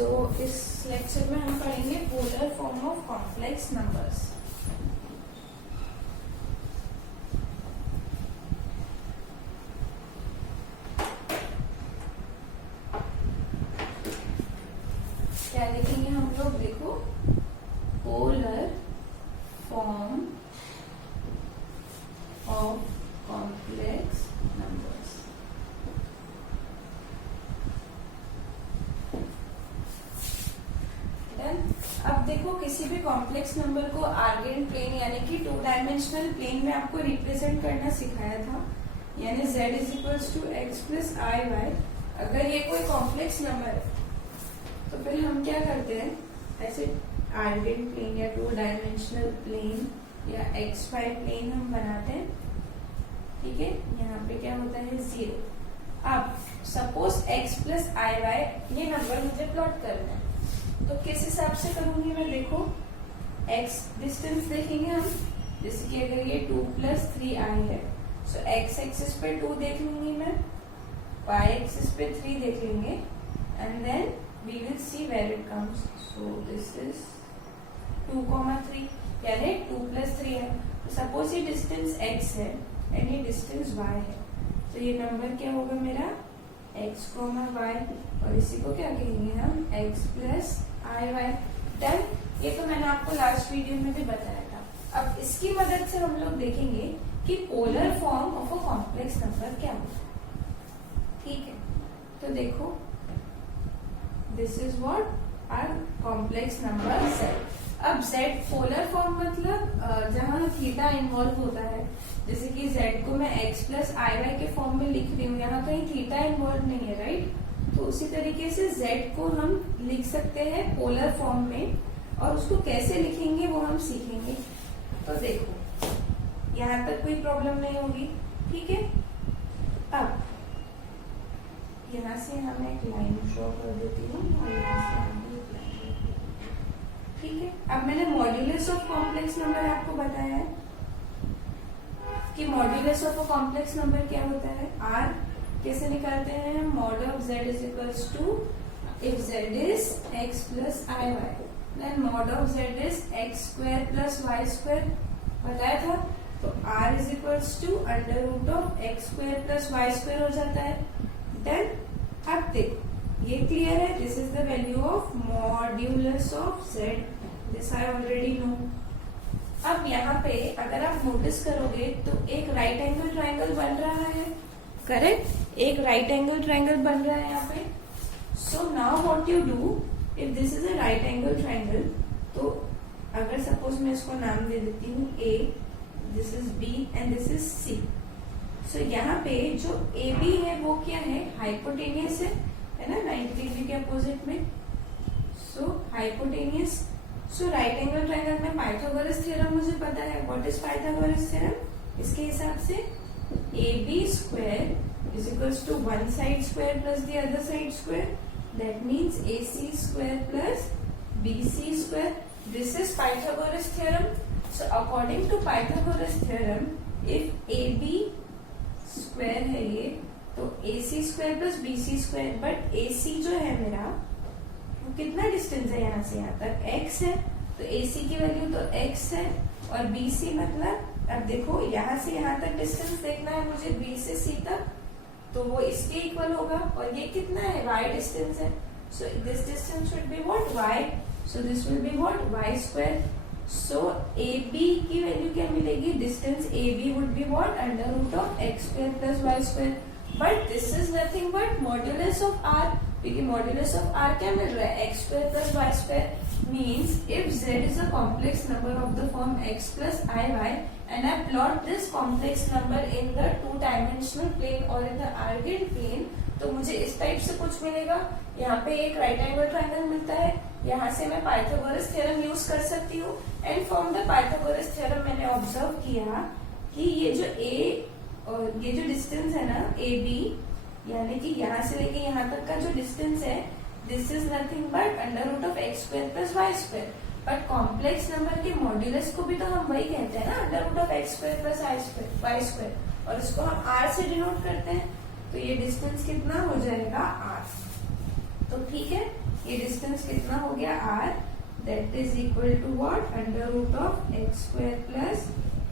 सो इस लेक्चर में हम पढ़ेंगे polar form of complex numbers. क्या देखेंगे हम लोग, देखो, polar form of complex numbers. अब देखो, किसी भी कॉम्प्लेक्स नंबर को आर्गेन प्लेन यानी कि 2 डायमेंशनल प्लेन में आपको रिप्रेजेंट करना सिखाया था, यानी z is equals to x plus i y. अगर ये कोई कॉम्प्लेक्स नंबर है तो फिर हम क्या करते हैं, ऐसे आर्गेन प्लेन या 2 डायमेंशनल प्लेन या एक्स वाई प्लेन हम बनाते हैं। ठीक है, यहाँ पे क्या होता है 0। अब suppose x plus i Y ये नंबर मुझे प्लॉट करना है, तो किस हिसाब से करूंगी मैं, देखो x डिस्टेंस देखेंगे हम, जैसे कि अगर ये 2 प्लस 3i है, सो x एक्सिस पे 2 देख लूंगी मैं, y एक्सिस पे 3 देख लेंगे, and then we will see where it comes. So this is 2,3 यानी 2 प्लस 3 है। तो सपोज ये डिस्टेंस x है एंड ये डिस्टेंस y है, तो ये नंबर क्या होगा मेरा x, y, और इसी को क्या कहेंगे हम x plus i Y. Done. ये तो मैंने आपको लास्ट वीडियो में भी बताया था। अब इसकी मदद से हम लोग देखेंगे कि polar form of a complex number क्या होता है। ठीक है, तो देखो, this is what are complex number z। अब z पोलर फॉर्म मतलब जहां थीटा इन्वॉल्व होता है, जैसे कि z को मैं x प्लस आई वाई के फॉर्म में लिख रही हूँ, यहाँ कहीं थीटा इन्वॉल्व नहीं है, राइट। तो उसी तरीके से z को हम लिख सकते हैं पोलर फॉर्म में, और उसको कैसे लिखेंगे वो हम सीखेंगे। तो देखो, यहाँ तक कोई प्रॉब्लम नहीं होगी। ठीक है, अब यहाँ से हम एक लाइन ड्रॉ कर देती हूँ और यहाँ से हम एक लाइन। ठीक है, अब मैंने मॉड्यूलस ऑफ कॉम्प्लेक्स नंबर आपको बताया है कि modulus of a complex number क्या होता है। r कैसे निकालते हैं, mod of z is equals to, if z is x plus i y, then mod of z is x square plus y square, बताया था। तो r is equals to under root of x square plus y square हो जाता है। Then अब देखो, ये clear है, this is the value of modulus of z, this I already no. अब यहाँ पे अगर आप नोटिस करोगे तो एक राइट एंगल ट्राइंगल बन रहा है, करेक्ट, एक राइट एंगल ट्राइंगल बन रहा है यहाँ पे। So now what you do, if this is a right angle triangle, तो अगर सपोज मैं इसको नाम दे देती हूँ a, this is b and this is c। सो यहाँ पे जो AB है वो क्या है, हाइपोटेनियस है ना, 90 डिग्री के अपोजिट में। सो हाइपोटेनियस, सो राइट एंगल ट्राइंगल में पाइथागोरस थ्योरम मुझे पता है। व्हाट इज पाइथागोरस थ्योरम, इसके हिसाब से AB square is equals to one side square plus the other side square, that means AC square plus BC square. This is Pythagoras theorem. So according to Pythagoras theorem, if AB square है ये, तो AC square plus BC square, but AC जो है मेरा वो कितना distance है यहाँ से यहाँ तक, x है, तो AC की वैल्यू तो x है, और BC मतलब, अब देखो यहाँ से यहाँ तक डिस्टेंस देखना है मुझे, B से C तक, तो वो इसके इक्वल होगा, और ये कितना है, y डिस्टेंस है। So this distance should be what, y, so this will be what, y square. So AB की वैल्यू क्या मिलेगी, distance AB would be what, under root of x square plus y square, but this is nothing but modulus of r, क्योंकि modulus of r क्या मिल रहा है, x square plus y square. Means if z is a complex number of the form x plus i y and I plot this complex number in the 2-dimensional plane or in the argand plane, तो मुझे इस type से कुछ मिलेगा। यहाँ पे एक right angle triangle मिलता है, यहाँ से मैं पाइथागोरस थ्योरम यूज कर सकती हूँ, and from the Pythagoras theorem मैंने ऑब्जर्व किया कि ये जो a और ये जो डिस्टेंस है ना AB, यानी कि यहाँ से लेके यहाँ तक का जो डिस्टेंस है, this is nothing but under root of x square plus y square. But complex number के मॉड्यूलस को भी तो हम वही कहते हैं ना, under root of x square plus y square, और इसको हम r से डिनोट करते हैं। तो ये डिस्टेंस कितना हो जाएगा, r। तो ठीक है, ये डिस्टेंस कितना हो गया r, that is equal to what, under root of x square plus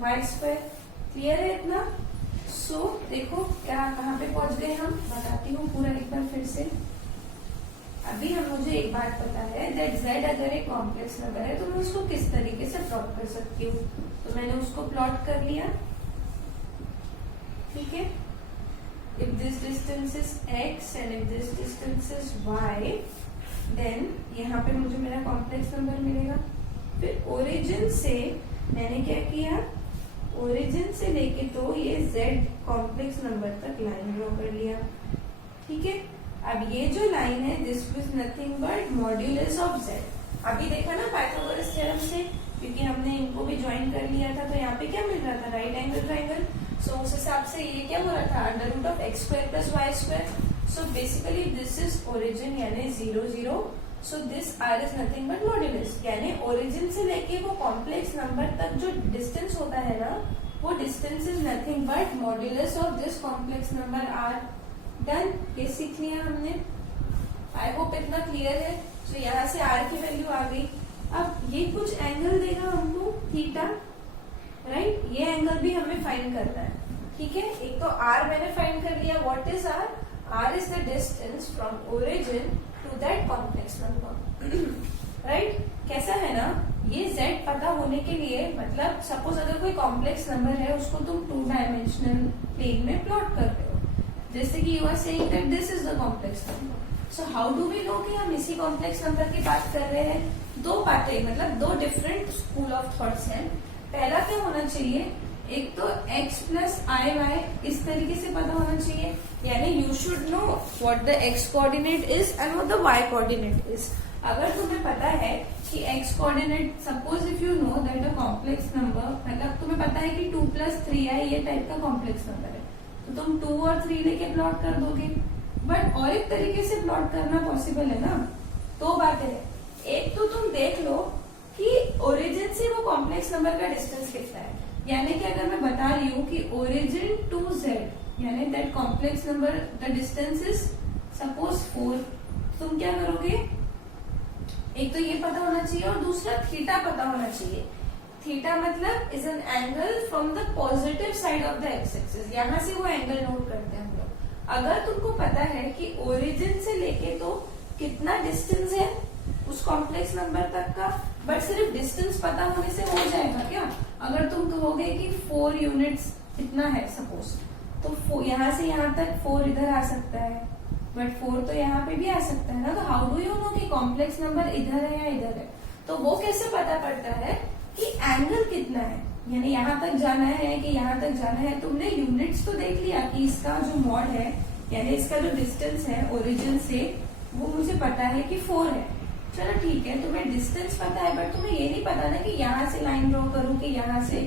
y square. Clear है इतना? सो देखो क्या कहाँ पे पहुंच गए हम, बताती हूँ पूरा एक बार फिर से। अभी हम मुझे एक बात पता है दैट z अगर एक कॉम्प्लेक्स नंबर है तो मैं उसको किस तरीके से प्लॉट कर सकती हूँ, तो मैंने उसको प्लॉट कर लिया। ठीक है, if this distance is x and if this distance is y, then यहाँ पे मुझे मेरा कॉम्प्लेक्स नंबर मिलेगा। फिर ओरिजिन से मैंने क्या किया, ओरिजिन से लेके तो ये z कॉम्प्लेक्स नंबर तक लाइन ड्रॉ कर लिया। ठीक है, अब ये जो लाइन है this is nothing but modulus of z। अभी देखा ना पाइथागोरस थ्योरम से, क्योंकि हमने इनको भी ज्वाइन कर लिया था, तो यहाँ पे क्या मिल रहा था, राइट एंगल ट्राइंगल। सो उस हिसाब से ये क्या हो रहा था, under root of x square plus y square. So basically this is origin यानी 0 0। So this r is nothing but modulus, यानी ओरिजिन से लेके वो कॉम्प्लेक्स नंबर तक जो डिस्टेंस होता है ना, वो distance is nothing but modulus of this complex number r। Done, ये सीख लिया हमने। आई होप इतना क्लियर है। सो यहाँ से r की वैल्यू आ गई। अब ये कुछ एंगल देगा हमको थीटा, राइट, ये एंगल भी हमें फाइंड करना है। ठीक है, एक तो r मैंने फाइंड कर लिया। What is r? r is the distance from origin to that complex number, right. कैसा है ना, ये z पता होने के लिए, मतलब सपोज अगर कोई कॉम्प्लेक्स नंबर है उसको तुम 2 डायमेंशनल प्लेन में प्लॉट करते हो, जैसे कि you are saying that this is the complex number. So how do we know कि हम इसी कॉम्प्लेक्स नंबर की बात कर रहे हैं? दो बातें, मतलब 2 डिफरेंट स्कूल ऑफ थॉट्स हैं। पहला क्या होना चाहिए, एक तो x प्लस आई वाई इस तरीके से पता होना चाहिए, यानी you should know what the x coordinate is and what the y coordinate is. अगर तुम्हें पता है कि x coordinate, suppose if you know that a complex number, मतलब तुम्हें पता है कि 2 प्लस 3i ये टाइप का कॉम्प्लेक्स नंबर है, तो तुम 2 और 3 लेके प्लॉट कर दोगे। बट और एक तरीके से प्लॉट करना पॉसिबल है ना। 2 बातें हैं, एक तो तुम देख लो कि ओरिजिन से वो कॉम्प्लेक्स नंबर का डिस्टेंस कितना है, यानी कि अगर मैं बता रही हूँ कि ओरिजिन टू z यानी that complex number the distance is suppose 4, तुम क्या करोगे, एक तो ये पता होना चाहिए और दूसरा थीटा पता होना चाहिए। थीटा मतलब is an angle from the positive side of the x axis, यहाँ से वो एंगल नोट करते हैं हम लोग। अगर तुमको पता है कि ओरिजिन से लेके तो कितना डिस्टेंस है उस कॉम्प्लेक्स नंबर तक का, बट सिर्फ डिस्टेंस पता होने से हो जाएगा क्या? अगर तुम कहोगे कि 4 यूनिट्स इतना है सपोज, तो यहाँ से यहाँ तक 4 इधर आ सकता है, बट 4 तो यहाँ पे भी आ सकता है ना। तो हाउ डू यू नो कि कॉम्प्लेक्स नंबर इधर है या इधर है? तो वो कैसे पता पड़ता है कि एंगल कितना है, यानी यहाँ तक जाना है कि यहाँ तक जाना है। तुमने यूनिट्स तो देख लिया कि इसका जो मॉड है, यानी इसका जो डिस्टेंस है ओरिजिन से, वो मुझे पता है कि 4 है। चलो ठीक है, तुम्हें डिस्टेंस पता है, बट तुम्हें ये नहीं पता ना कि यहाँ से लाइन ड्रॉ करूँ कि यहाँ से,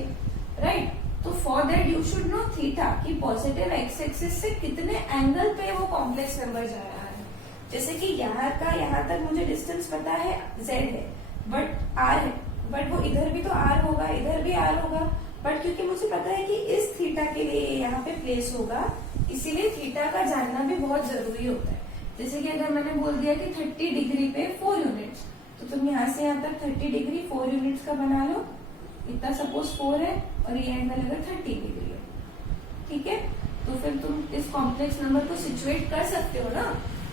राइट। तो for that you should know theta, कि पॉजिटिव एक्स एक्सिस से कितने एंगल पे वो कॉम्प्लेक्स नंबर जा रहा है। जैसे कि यहाँ का यहाँ तक मुझे डिस्टेंस पता है z है, बट r है, बट वो इधर भी तो r होगा, इधर भी r होगा, बट क्योंकि मुझे पता है कि इस थीटा के लिए यहाँ पे प्लेस होगा, इसीलिए थीटा का जानना भी बहुत जरूरी होता है। जैसे कि अगर मैंने बोल दिया कि 30 डिग्री पे 4 यूनिट्स, तो तुम यहाँ से यहाँ तक 30 डिग्री 4 यूनिट्स का बना लो। इतना सपोज 4 है और ये एंगल अगर 30 डिग्री है, ठीक है, तो फिर तुम इस कॉम्प्लेक्स नंबर को सिचुएट कर सकते हो ना,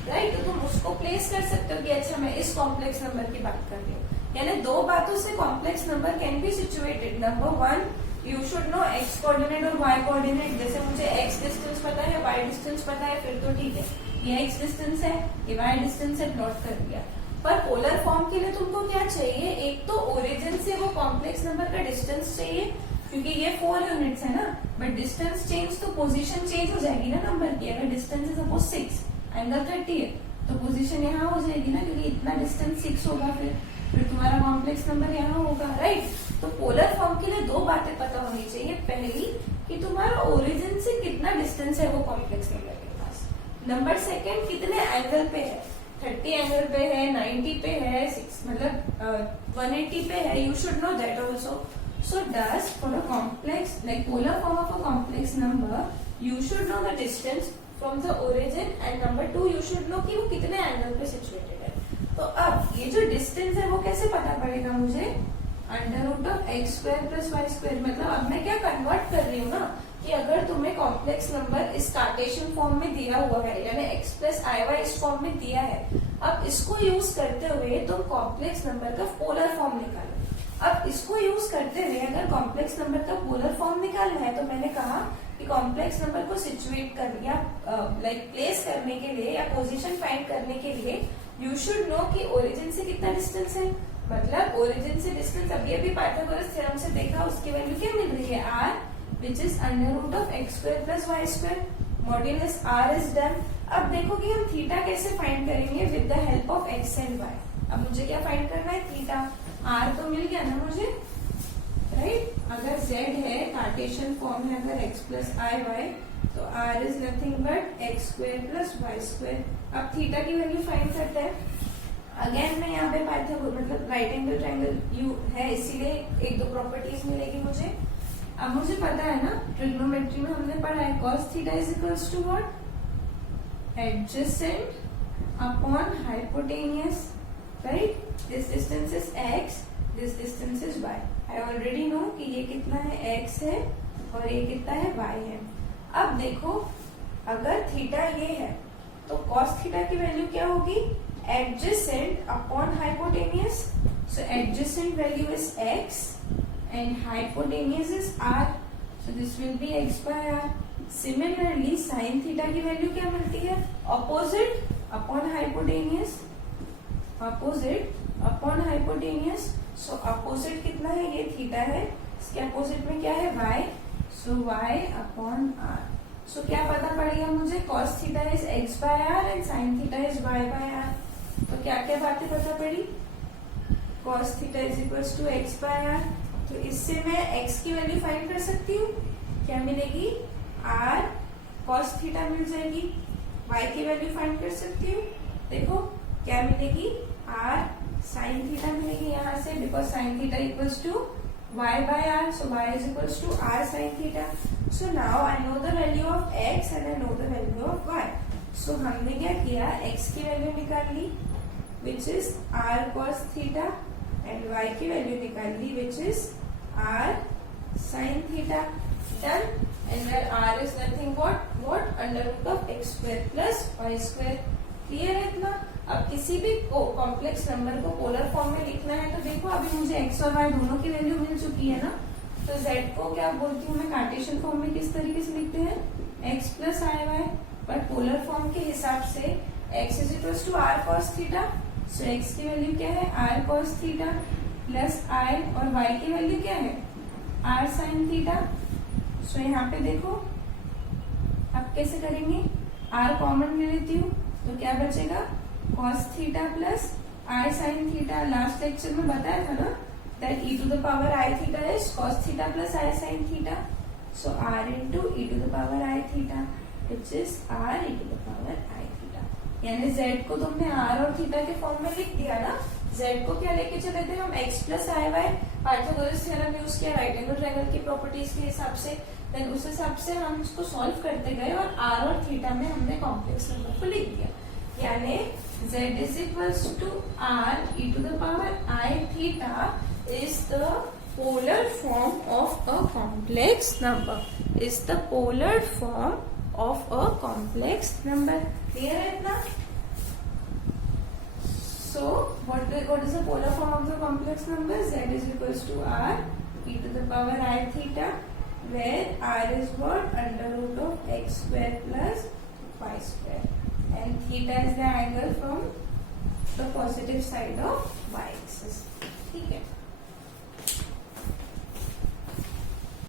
राइट। तो तुम उसको प्लेस कर सकते हो कि अच्छा मैं इस कॉम्प्लेक्स नंबर की बात कर रही हूँ। यानी 2 बातों से complex number can be situated. Number 1, you should know x coordinate और वाई कोऑर्डिनेट। जैसे मुझे एक्स डिस्टेंस पता है, वाई डिस्टेंस पता है, फिर तो ठीक है, ये एक्स डिस्टेंस है, ये वाई डिस्टेंस है, प्लॉट कर दिया। पर पोलर फॉर्म के लिए तुमको क्या चाहिए, एक तो ओरिजिन से वो कॉम्प्लेक्स नंबर का डिस्टेंस चाहिए, क्योंकि ये 4 यूनिट्स है ना, बट डिस्टेंस चेंज तो पोजीशन चेंज हो जाएगी ना नंबर की। अगर डिस्टेंस है सपोज 6, एंगल 30 है, तो पोजीशन यहाँ हो जाएगी ना, क्योंकि इतना डिस्टेंस 6 होगा, फिर तुम्हारा कॉम्प्लेक्स नंबर यहाँ होगा, राइट। तो पोलर फॉर्म के लिए 2 बातें पता होनी चाहिए। पहली कि तुम्हारा ओरिजिन से कितना डिस्टेंस है वो कॉम्प्लेक्स नंबर के पास। नंबर 2, कितने एंगल पे है, 30 एंगल पे है, 90 पे है, 6 मतलब 180 पे है, you should know that also. So thus for a complex like polar form of a complex number, you should know the distance from the origin and number 2 you should know कि वो कितने एंगल पे situated है। तो जो distance है वो कैसे पता पड़ेगा मुझे, under root of x square plus y square. मतलब अब मैं क्या कन्वर्ट कर रही हूँ ना, कि अगर तुम्हें कॉम्प्लेक्स नंबर इस कार्टेशियन फॉर्म में दिया हुआ है, यानी x प्लस आई वाई इस फॉर्म में दिया है, अब इसको यूज करते हुए तुम कॉम्प्लेक्स नंबर का पोलर फॉर्म निकालो। अब इसको यूज करते हुए अगर कॉम्प्लेक्स नंबर का पोलर फॉर्म निकालना है, तो मैंने कहा कि कॉम्प्लेक्स नंबर को सिचुएट कर या लाइक प्लेस करने के लिए या पोजीशन फाइंड करने के लिए यू शुड नो कि ओरिजिन से कितना डिस्टेंस है। मतलब ओरिजिन से डिस्टेंस अभी पाइथागोरस थ्योरम से देखा, उसकी वैल्यू क्या मिल रही है, r, which is under root of x square plus y square, modulus r is done। अब देखो कि हम थीटा कैसे फाइंड करेंगे with the help of x and y। अब मुझे क्या फाइंड करना है, थीटा। r तो मिल गया ना मुझे, राइट। अगर z है, कार्टेशियन फॉर्म है अगर x प्लस आई वाई, तो r is nothing but x square plus y square. अब थीटा की वैल्यू फाइंड करते हैं। अगेन मैं यहाँ पे पाइथागोरस मतलब राइट एंगल ट्रायंगल यू है, इसीलिए एक दो प्रॉपर्टीज मिलेगी मुझे। अब मुझे पता है ना, ट्रिग्नोमेट्री में हमने पढ़ा है cos theta is equals to what, adjacent upon hypotenuse, right. This distance is x, this distance is y। I already know कि ये कितना है, x है और ये कितना है, y है। अब देखो अगर थीटा ये है तो cos थीटा की वैल्यू क्या होगी, adjacent upon hypotenuse, so adjacent value is x and hypotenuse is r, so this will be x by r। Similarly sin theta की वैल्यू क्या मिलती है, opposite upon hypotenuse, opposite upon hypotenuse, so opposite कितना है, ये theta है, इसके opposite में क्या है, y, so y upon r। so क्या पता पड़ गया मुझे, cos theta is x by r and sin theta is y by r। तो क्या क्या बातें पता पड़ी, cos theta is equals to x by r. तो इससे मैं x की वैल्यू फाइंड कर सकती हूँ, क्या मिलेगी, r cos थीटा मिल जाएगी। y की वैल्यू फाइंड कर सकती हूँ, देखो क्या मिलेगी, r sin थीटा मिलेगी यहाँ से, because sin theta equals to y by r, सो y is equals to r sin theta. So now I know the value of x and I know the value of y। So हमने क्या किया, x की value निकाल ली which is r cos theta and y की value निकाल ली which is r sin theta। done। and where r is nothing what under root of x square plus y square। Clear है इतना। अब किसी भी कॉम्प्लेक्स नंबर को polar form में लिखना है तो देखो अभी मुझे x और y दोनों की वैल्यू मिल चुकी है ना, तो z को क्या बोलती हूँ मैं, कार्टेशियन फॉर्म में किस तरीके से लिखते हैं, x plus i y, but polar form के हिसाब से x is equals to r cos theta. So x की वैल्यू क्या है, r cos theta plus i, और y की वैल्यू क्या है, r sin थीटा। सो यहाँ पे देखो अब कैसे करेंगे, r कॉमन ले लेती हूँ तो क्या बचेगा, cos theta plus i sin theta. Last lecture में बताया था ना that e to the power i theta is cos theta plus i sin theta. So r into e to the power i theta which is r e to the power i theta. यानी z को तुमने r और theta के form में लिख दिया ना, z को क्या लेके चले थे हम, x plus i Y, Pythagoras theorem use किया राइट एंगल ट्रायंगल की प्रॉपर्टीज के हिसाब से, देन उस हिसाब से हम इसको सॉल्व करते गए और r और थीटा में हमने कॉम्प्लेक्स नंबर को लिख दिया। यानी z is equals to r e to the power i theta is the polar form of a complex number, is the polar form of a complex number। clear है इतना। so what is the polar form of the complex number, z is equals to r e to the power I theta, where r is what, under root of x square plus y square, and theta is the angle from the positive side of y axis। ठीक है।